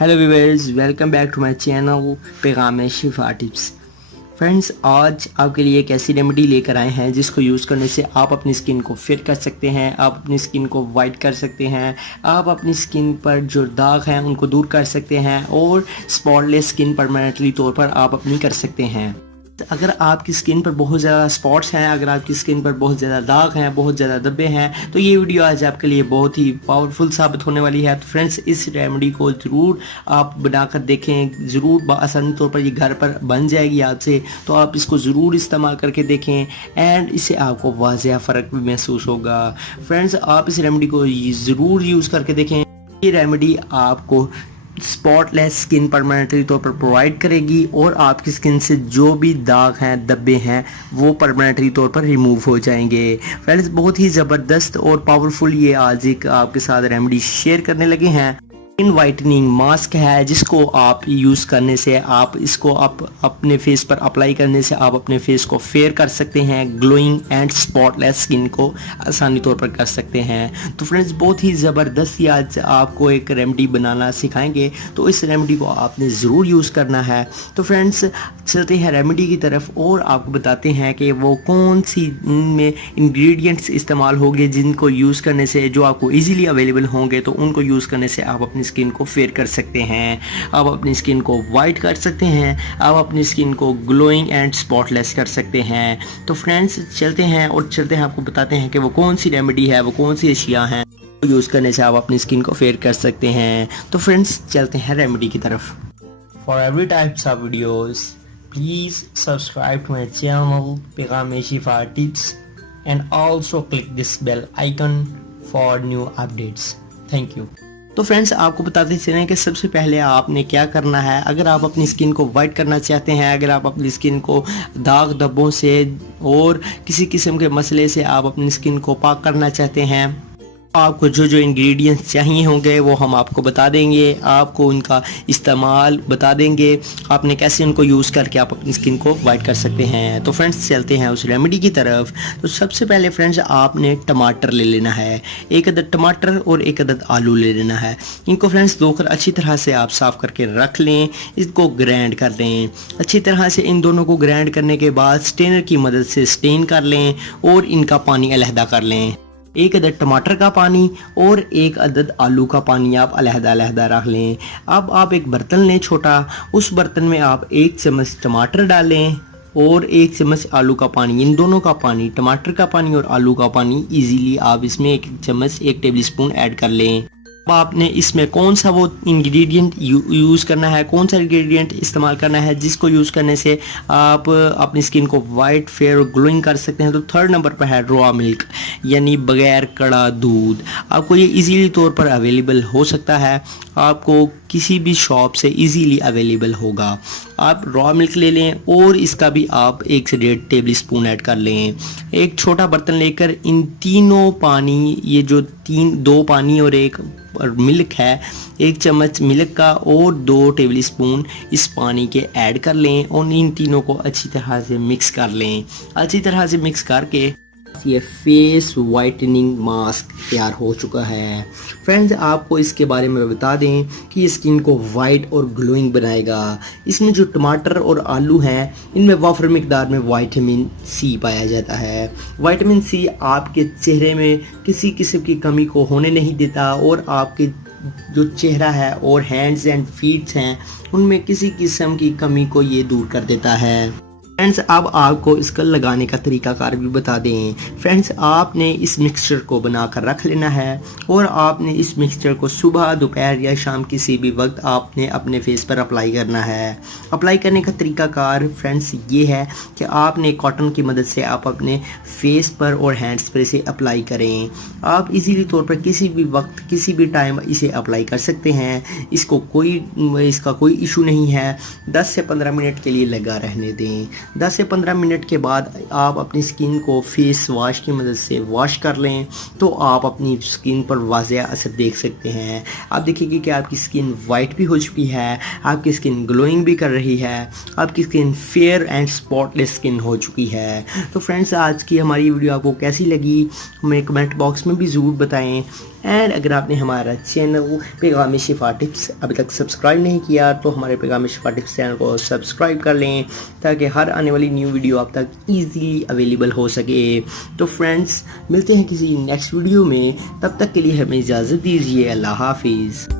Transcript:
Hello viewers, welcome back to my channel Paigam Shifa tips. Friends, आज आपके लिए एक ऐसी रेमेडी लेकर आए हैं जिसको यूज़ करने से आप अपनी स्किन को फिट कर सकते हैं, आप अपनी स्किन को वाइट कर सकते हैं, आप अपनी स्किन पर जो दाग हैं उनको दूर कर सकते हैं और स्पॉटलेस स्किन परमानेंटली तौर पर आप अपनी कर सकते हैं। अगर आपकी स्किन पर बहुत ज़्यादा स्पॉट्स हैं, अगर आपकी स्किन पर बहुत ज़्यादा दाग हैं, बहुत ज़्यादा धब्बे हैं, तो ये वीडियो आज आपके लिए बहुत ही पावरफुल साबित होने वाली है। तो फ्रेंड्स, इस रेमेडी को ज़रूर आप बनाकर देखें, ज़रूर आसानी तौर पर ये घर पर बन जाएगी आपसे, तो आप इसको ज़रूर इस्तेमाल करके देखें एंड इससे आपको वाज़ेह फ़र्क भी महसूस होगा। फ्रेंड्स, आप इस रेमेडी को ज़रूर यूज़ करके देखें। ये रेमेडी आपको स्पॉटलेस स्किन परमानेंटली तौर पर प्रोवाइड करेगी और आपकी स्किन से जो भी दाग हैं, धब्बे हैं, वो परमानेंटली तौर पर रिमूव हो जाएंगे। फ्रेंड्स, बहुत ही ज़बरदस्त और पावरफुल ये आज एक आपके साथ रेमेडी शेयर करने लगे हैं। स्किन वाइटनिंग मास्क है जिसको आप यूज़ करने से आप इसको आप अपने फेस पर अप्लाई करने से आप अपने फेस को फेयर कर सकते हैं, ग्लोइंग एंड स्पॉटलेस स्किन को आसानी तौर पर कर सकते हैं। तो फ्रेंड्स, बहुत ही ज़बरदस्त ही आज आपको एक रेमेडी बनाना सिखाएंगे, तो इस रेमेडी को आपने ज़रूर यूज़ करना है। तो फ्रेंड्स, चलते हैं रेमेडी की तरफ और आपको बताते हैं कि वो कौन सी में इंग्रेडिएंट्स इस्तेमाल होंगे जिनको यूज़ करने से जो आपको ईजीली अवेलेबल होंगे, तो उनको यूज़ करने से आप अपनी स्किन को फेयर कर सकते हैं, आप अपनी स्किन को वाइट कर सकते हैं, आप अपनी स्किन को ग्लोइंग एंड स्पॉटलेस कर सकते हैं। तो फ्रेंड्स, चलते हैं आपको बताते हैं कि वो कौन सी रेमेडी है, वो कौन सी अशिया हैं यूज़ करने से आप अपनी स्किन को फेयर कर सकते हैं। तो फ्रेंड्स, चलते हैं रेमेडी की तरफ। For every types of videos please subscribe to my channel Paigam Shifa tips and also click this bell icon for new updates. Thank you. तो फ्रेंड्स, आपको बताते चलें कि सबसे पहले आपने क्या करना है। अगर आप अपनी स्किन को वाइट करना चाहते हैं, अगर आप अपनी स्किन को दाग धब्बों से और किसी किस्म के मसले से आप अपनी स्किन को पाक करना चाहते हैं, आपको जो जो इंग्रेडिएंट्स चाहिए होंगे वो हम आपको बता देंगे, आपको उनका इस्तेमाल बता देंगे, आपने कैसे उनको यूज़ करके आप अपनी स्किन को वाइट कर सकते हैं। तो फ्रेंड्स, चलते हैं उस रेमेडी की तरफ। तो सबसे पहले फ्रेंड्स, आपने टमाटर ले लेना है, एक अदद टमाटर और एक अदद आलू ले लेना है। इनको फ्रेंड्स धोकर अच्छी तरह से आप साफ़ करके रख लें, इसको ग्राइंड कर दें अच्छी तरह से। इन दोनों को ग्राइंड करने के बाद स्टेनर की मदद से स्टेन कर लें और इनका पानी अलहदा कर लें। एक अदद टमाटर का पानी और एक अदद आलू का पानी आप अलहदा अलहदा रख लें। अब आप एक बर्तन लें छोटा, उस बर्तन में आप 1 चम्मच टमाटर डालें और 1 चम्मच आलू का पानी। इन दोनों का पानी, टमाटर का पानी और आलू का पानी, इजीली आप इसमें 1 चम्मच 1 टेबल स्पून ऐड कर लें। अब आपने इसमें कौन सा वो इंग्रेडिएंट यूज़ करना है, कौन सा इंग्रेडिएंट इस्तेमाल करना है जिसको यूज़ करने से आप अपनी स्किन को वाइट, फेयर और ग्लोइंग कर सकते हैं। तो 3rd नंबर पर है रॉ मिल्क, यानी बगैर कड़ा दूध। आपको ये इजीली तौर पर अवेलेबल हो सकता है, आपको किसी भी शॉप से इजीली अवेलेबल होगा। आप रॉ मिल्क ले लें और इसका भी आप 1 से 1.5 टेबल स्पून ऐड कर लें। एक छोटा बर्तन लेकर इन तीनों पानी, ये जो 2 पानी और 1 मिल्क है, 1 चम्मच मिल्क का और 2 टेबल स्पून इस पानी के ऐड कर लें और इन तीनों को अच्छी तरह से मिक्स कर लें। अच्छी तरह से मिक्स करके ये फेस वाइटनिंग मास्क तैयार हो चुका है। फ्रेंड्स, आपको इसके बारे में बता दें कि ये स्किन को वाइट और ग्लोइंग बनाएगा। इसमें जो टमाटर और आलू हैं, इनमें वाफर मिकदार में विटामिन सी पाया जाता है। विटामिन सी आपके चेहरे में किसी किस्म की कमी को होने नहीं देता और आपके जो चेहरा है और हैंड्स एंड फीट्स हैं, उनमें किसी किस्म की कमी को ये दूर कर देता है। फ्रेंड्स, अब आपको इसका लगाने का तरीकाकार भी बता दें। फ्रेंड्स, आपने इस मिक्सचर को बनाकर रख लेना है और आपने इस मिक्सचर को सुबह, दोपहर या शाम किसी भी वक्त आपने अपने फेस पर अप्लाई करना है। अप्लाई करने का तरीकाकार फ्रेंड्स ये है कि आपने कॉटन की मदद से आप अपने फेस पर और हैंड्स पर इसे अप्लाई करें। आप इजीली तौर पर किसी भी वक्त, किसी भी टाइम इसे अप्लाई कर सकते हैं। इसका कोई इशू नहीं है। 10 से 15 मिनट के लिए लगा रहने दें। 10 से 15 मिनट के बाद आप अपनी स्किन को फेस वॉश की मदद से वॉश कर लें, तो आप अपनी स्किन पर वाज़ेह असर देख सकते हैं। आप देखिए कि आपकी स्किन वाइट भी हो चुकी है, आपकी स्किन ग्लोइंग भी कर रही है, आपकी skin fair and spotless skin हो चुकी है। तो फ्रेंड्स, आज की हमारी वीडियो आपको कैसी लगी हमें कमेंट बॉक्स में भी ज़रूर बताएं एंड अगर आपने हमारा चैनल पैगाम शिफा टिप्स अभी तक सब्सक्राइब नहीं किया तो हमारे पैगाम शिफा टिप्स चैनल को सब्सक्राइब कर लें ताकि हर आने वाली न्यू वीडियो आप तक ईजीली अवेलेबल हो सके। तो फ्रेंड्स मिलते हैं किसी नेक्स्ट वीडियो में, तब तक के लिए हमें इजाज़त दीजिए। अल्लाह हाफिज़।